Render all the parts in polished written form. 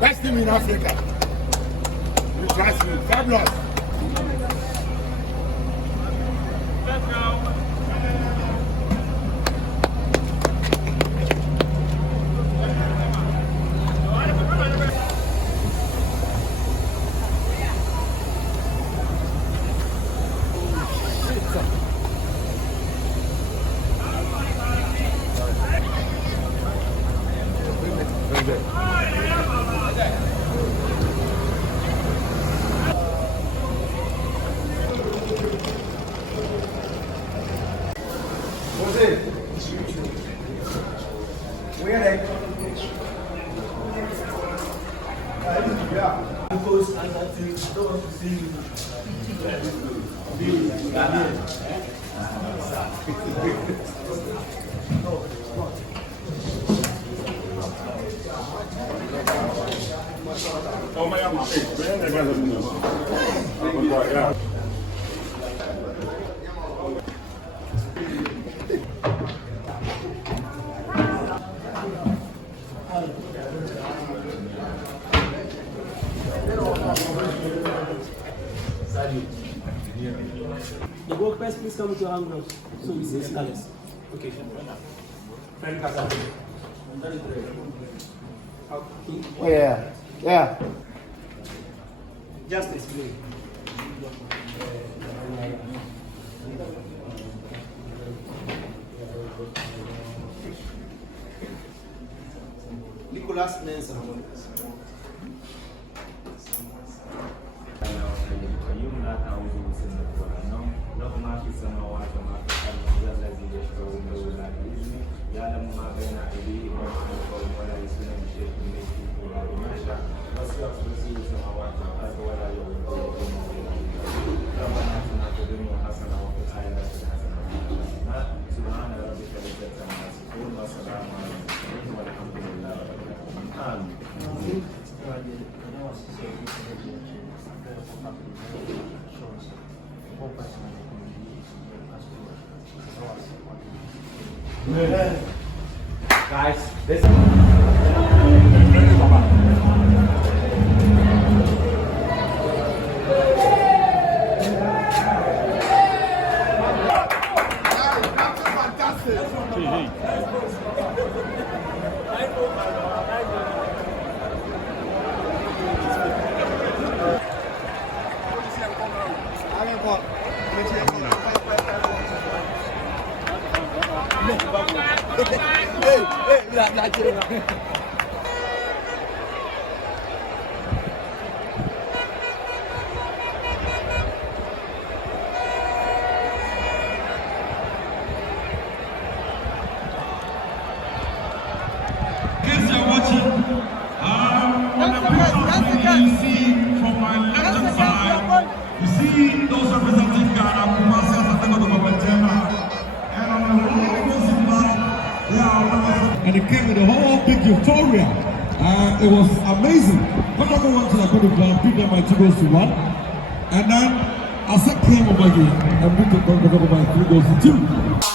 Best team in Africa. We trust you. Fabulous. Because as I think, don't want to see the Ghanaian. Oh my God. The workers, please come to hang out. So we say scholars. Okay. Oh, yeah. Yeah. Just explain. Nicholas Nelson. Guys, this Kids are watching. On the picture you see from my left hand side, you see those representing Ghana, Mimosas, Asante Kotoko SC. And on the right opposite line, there are representing. And it came with a whole big euphoria. It was amazing. Kotoko went to the Cote d'Ivoire, beat them by 2-1. And then ASEC came over here and beat the Kotoko by 3-2.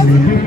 Thank you.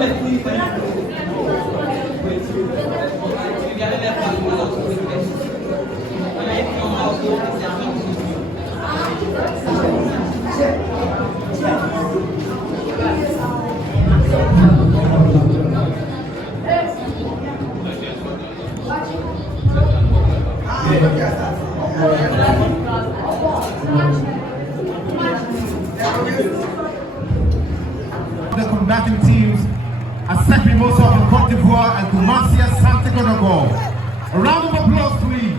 The combating teams, ASEC Mimosas of Cote d'Ivoire and Asante Kotoko. A round of applause, please.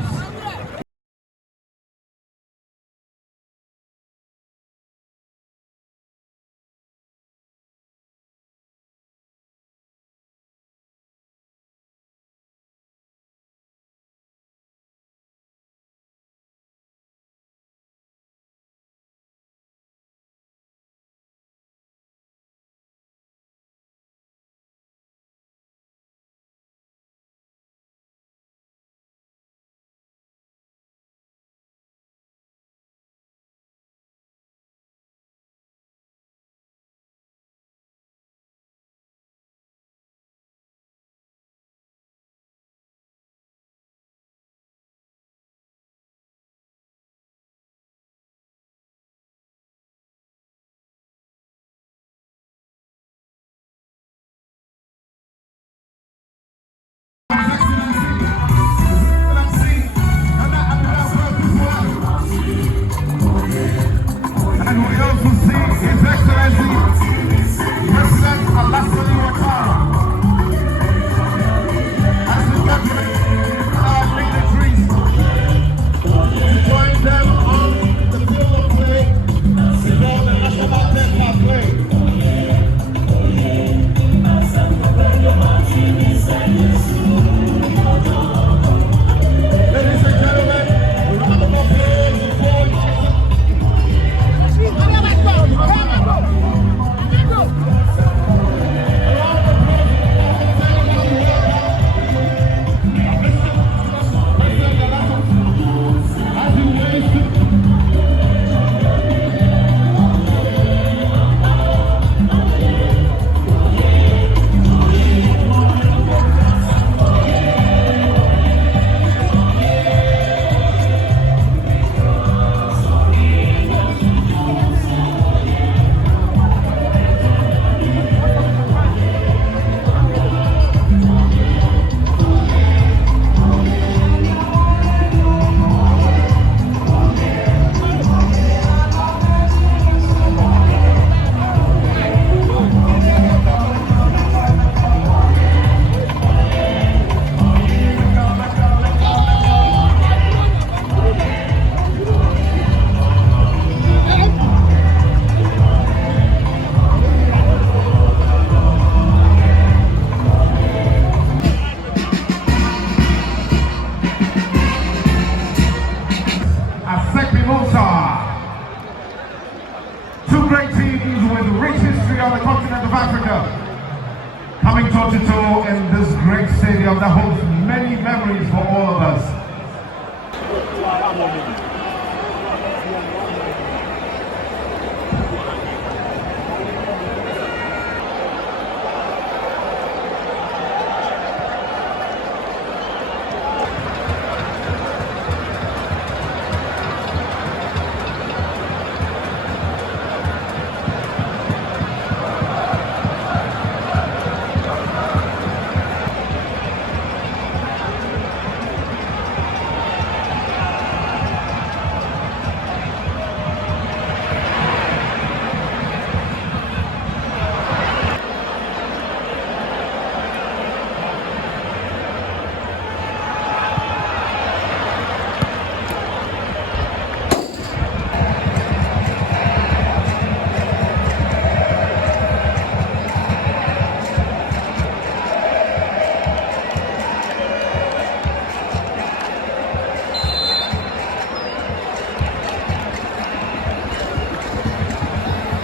And we also see His Excellency President Asante Kotoko as we congratulate our dignitaries to join them on the field of play before the national anthem are played. Ladies and gentlemen, we round of applause for ASEC Mimosas. Two great teams with rich history on the continent of Africa, coming toe-to-toe in this great stadium that holds many memories for all of us.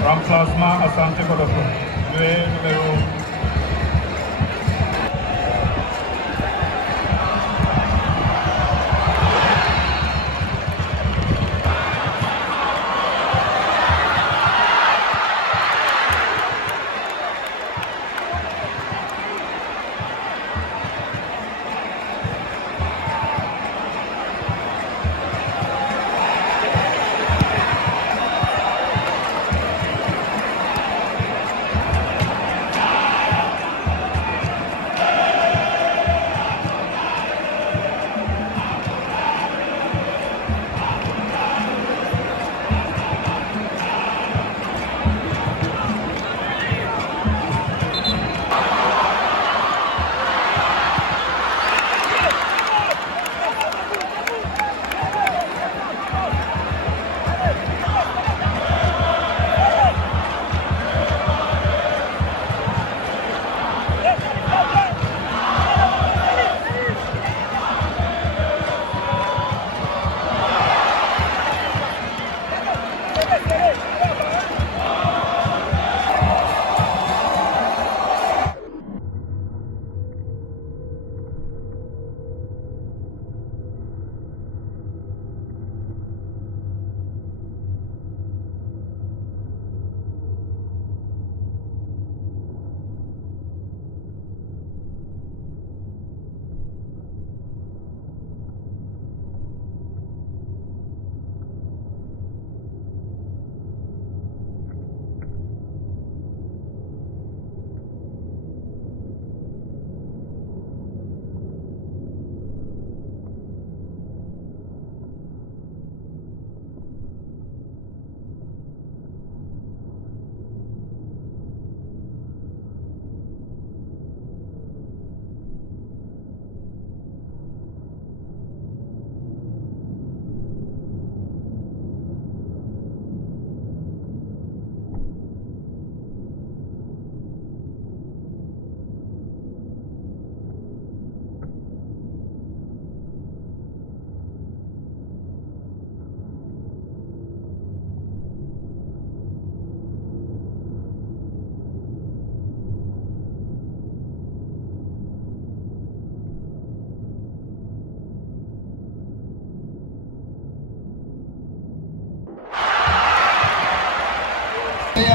Remplacement Asante Kotoko. Numéro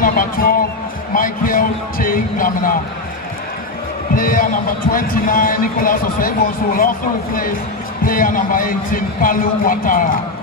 number 12, Michael T. Gamina. Player number 29, Nicholas Oswego, will also replace player number 18, Palu Watara.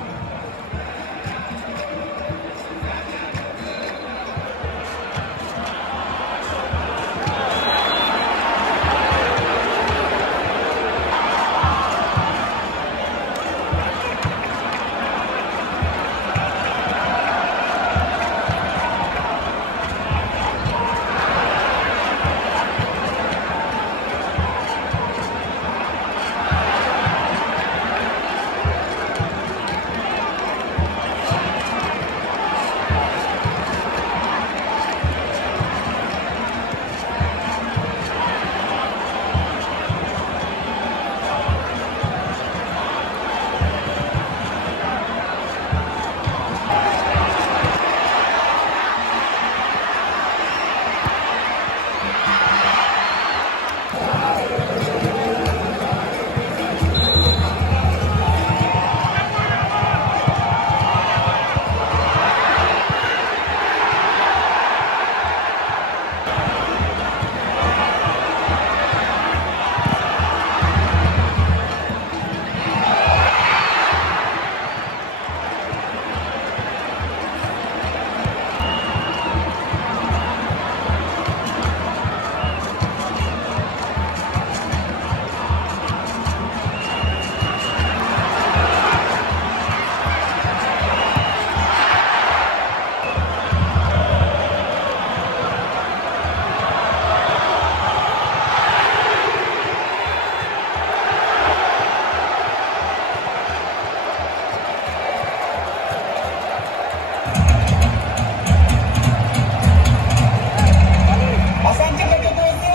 Asante Kotoko SC.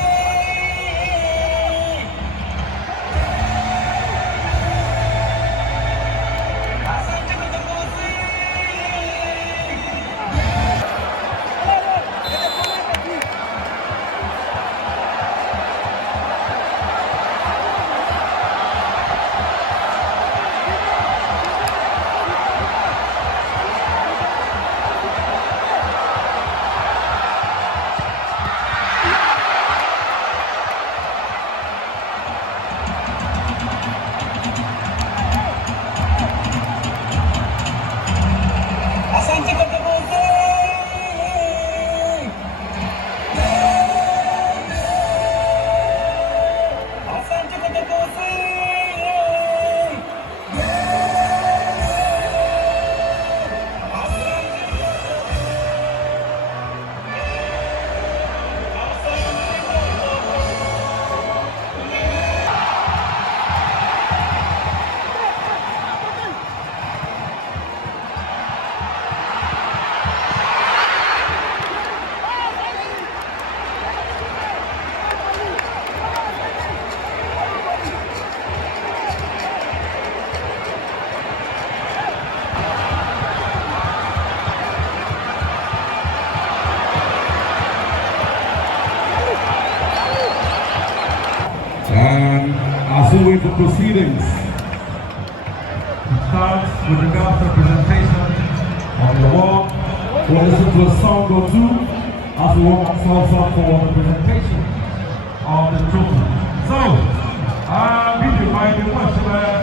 Asante Kotoko SC. And as we wait for proceedings, it starts with the girls' representation of the award. We'll listen to a song or two as we warm ourselves up for the presentation of the trophy. So, video, my question.